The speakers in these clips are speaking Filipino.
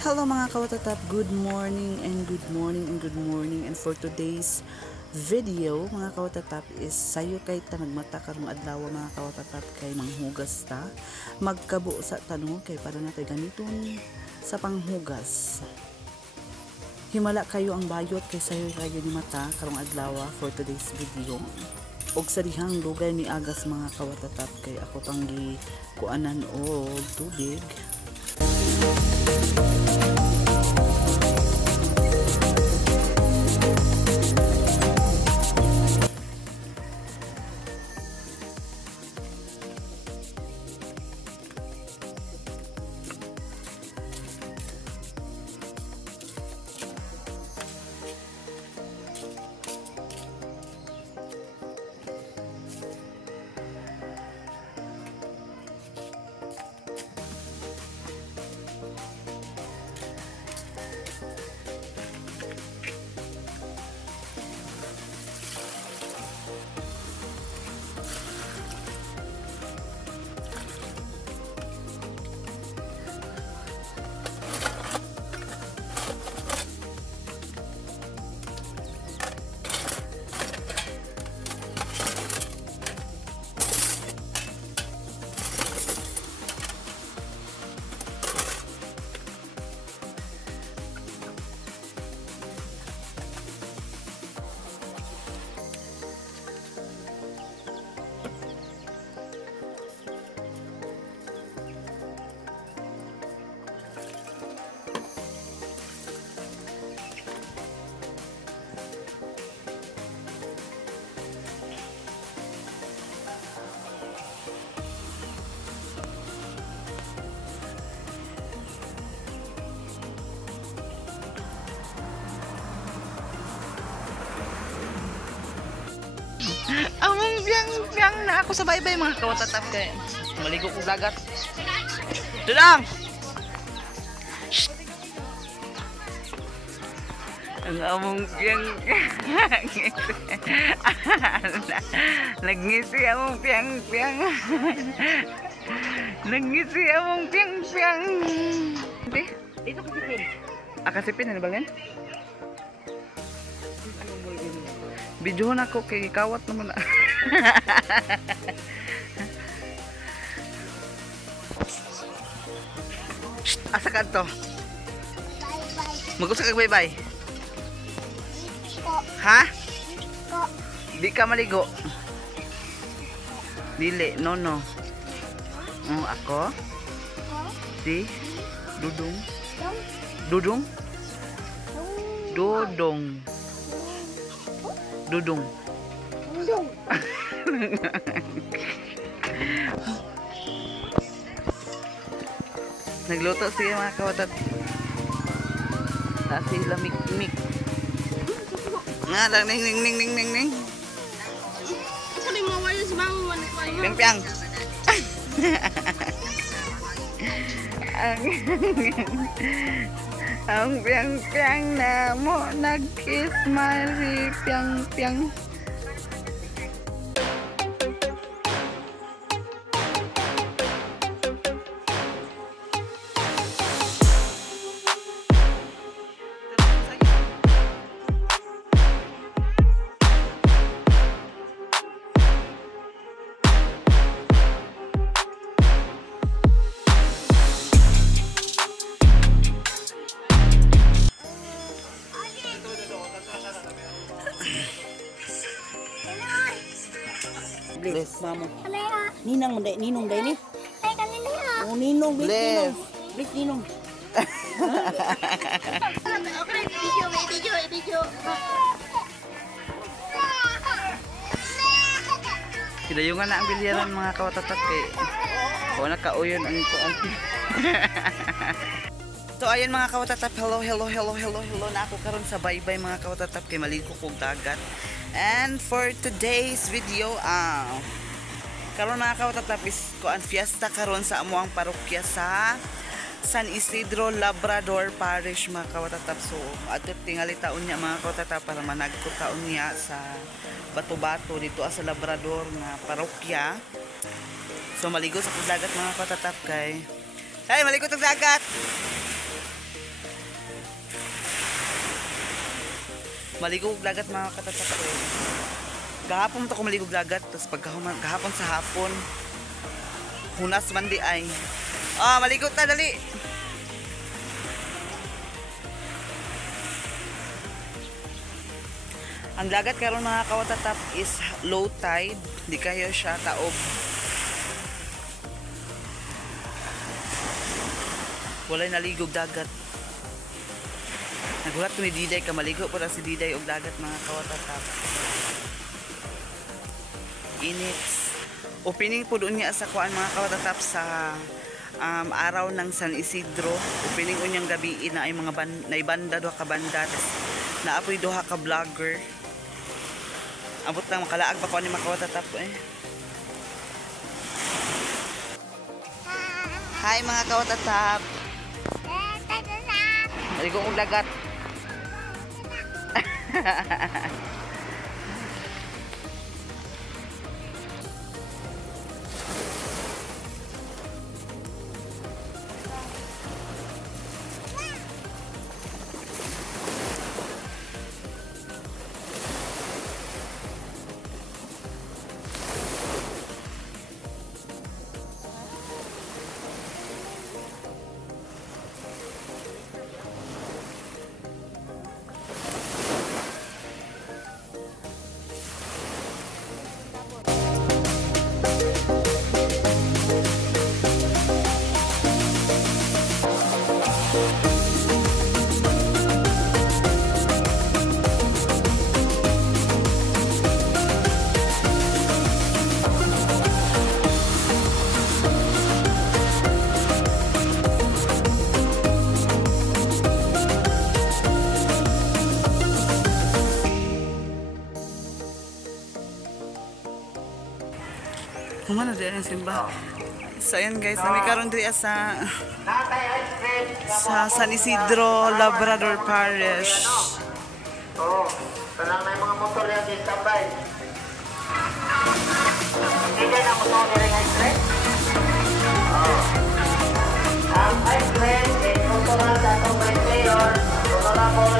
Hello mga kawatatap, good morning and good morning and good morning. And for today's video mga kawatatap is sayo kay ta nagmata karong adlaw mga kawatatap kay manghugas ta. Magkabo sa tanong kay para natay gamiton sa panghugas. Himala kayo ang bayot kay sayo kayo ni mata karong adlaw for today's video. Og sa dihang lugar ni agas mga kawatatap kay ako panggi kuanan og tubig. Among biyang na ako sa baybay mga kawatatap kay maligo ko dagat. Dudang! Ang among biyang nagngisi among biyang nagngisi among biyang dito kasipin. Kasipin ano ba yan? Videohan ako kay kawat naman na. Asa ka to? Mag-usa kag bye-bye. Ha? Di ka maligo? Dili, no. Ako? Si? Dudong? Dudong? Dudong. Dudong. Nagluto siya mga kawatat. Nasi lamik-mik. Nga lang ning. Ako rin mga wala si Bangon. Piang. Ang piang na mo nag-kiss my piang. Bless mamo. Alaya. Ninong day ni. Ay, kanina ya. Oh ninong Bless. Bless ninong. Okay, video. Kidayungan na ang bilyaran mga kawatatap kay o nakauyon ang kuan. So ayan mga kawatatap, hello na ako karon sa baybay mga kawatatap kay maligo kog dagat. And for today's video, karon mga kawatatap is kuan fiesta karon sa amuang parokya sa San Isidro, Labrador Parish mga kawatatap. So ato tingali taon niya mga kawatatap para managko taon niya sa Bato-Bato dito sa Labrador nga parokya. So maligo sa dagat mga kawatatap kay. Hey, maligo sa dagat. Maligo og dagat mga katatak ko. Gahapon to ko maligo og dagat, tapos gahapon sa hapon hunas man di ay. Maligo ta dali. Ang dagat karon mga kawatatap is low tide, di kayo siya taob. Walay naligog dagat. Nagulat ko ni Diday ka maligo para si Diday og dagat mga kawatatap. Init. Opening po doon niya sa kuan mga kawatatap sa araw ng San Isidro. Opening unyang gabi na ay mga naibanda duha ka banda. Naapoy duha ka vlogger. Abot lang makalaag pa ko ni makawatatap eh. Hi mga kawatatap. Maligo og dagat. Humana din ang simba. So ayan guys, nami karon diri sa San Isidro, Labrador Parish. Tanang na yung mga motor yan di standby. Hindi na motor nila ng ice cream. Ang ice cream, motoran sa itong player, honorable.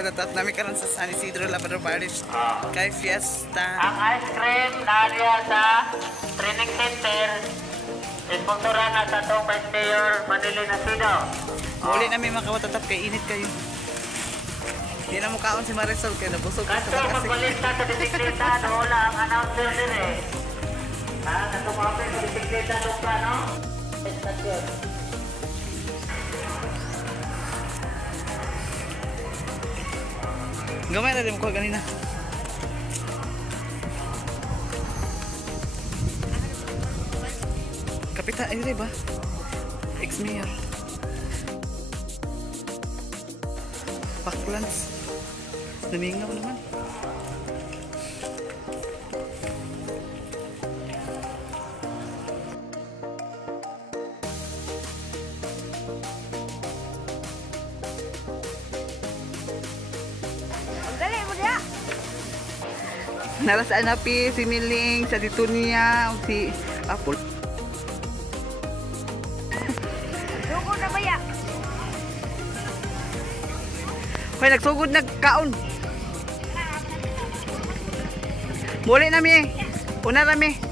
kawatatap namin karon sa San Isidro Labrador Parish kay Fiesta. Ang ice cream na diya sa training center. Sponsoran na sa itong Vice Mayor Manili Nasido. Muli namin mga kawatatap kay init kayo. Hindi na mukaon si Marisol kaya nabusog ka Kaso sa kasi. magbalis ka sa bisikleta, wala ang announcer din eh. Ha, natumapin sa bisikleta doon ka, no? Estasyon. Gamay na din mo ko ganina. Kapitan, ayun diba? Ex-mayor. Backlands. Namingaw naman. Dali mo dia. Narasaan na si Miling, sa Titunia, si Apple. Dugo na ba ya? Hoy, nagsugod na kaon. Muli na mi. Una na mi.